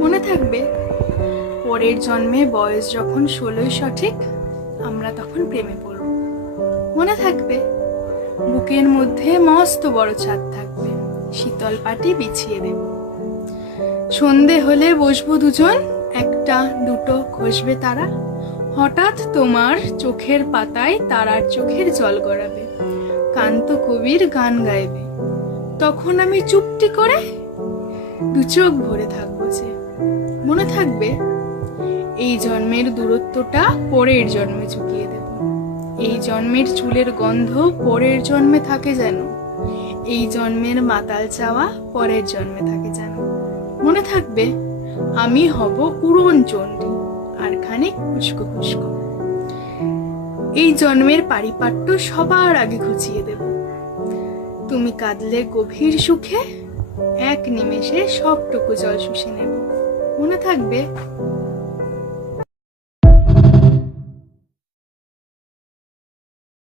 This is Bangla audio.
মনে থাকবে পরের জন্মে বয়স যখন 16 সঠিক, আমরা তখন প্রেমে পড়ব। মনে থাকবে বুকের মধ্যে মস্ত বড় ছাদ থাকবে, শীতল পাটি বিছিয়ে দেব। সন্ধে হলে বসবো দুজন, একটা দুটো ঘষবে তারা, হঠাৎ তোমার চোখের পাতায় তারার চোখের জল গড়াবে, কান্ত কবির গান গাইবে। তখন আমি চুপটি করে দু চোখ ভরে থাকবো যে। মনে থাকবে এই জন্মের দূরত্বটা পরের জন্মে চুকিয়ে দেব। এই জন্মের চুলের গন্ধ পরের জন্মে থাকে যেন, এই জন্মের মাতাল চাওয়া পরের জন্মে থাকে যেন। মনে থাকবে আমি হব উড়ন চণ্ডী আর খানিক খুশকো খুশকো। এই জন্মের পারিপাট্য সবার আগে ঘুচিয়ে দেব। তুমি কাঁদলে গভীর সুখে, এক নিমেষে সবটুকু জল শুষে নেব। মনে থাকবে